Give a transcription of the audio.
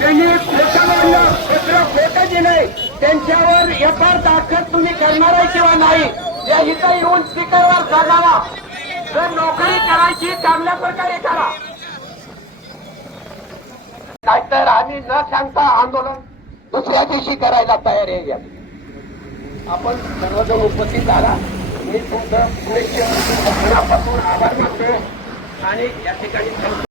त्यांनी खोटं बोललं, खोटं दिलंय, त्यांच्यावर एफआयआर दाखल तुम्ही करणार आहे किंवा नाही या इथं येऊन स्पीकरवर सांगावा. जर नोकरी करायची चांगल्या प्रकारे करा, नाहीतर आम्ही न सांगता आंदोलन दुसऱ्या दिवशी करायला तयार आहे. आपण सर्वजण उपस्थित झाला. मी तुमचं मनापासून आभार मानतो आणि या ठिकाणी शेतकरी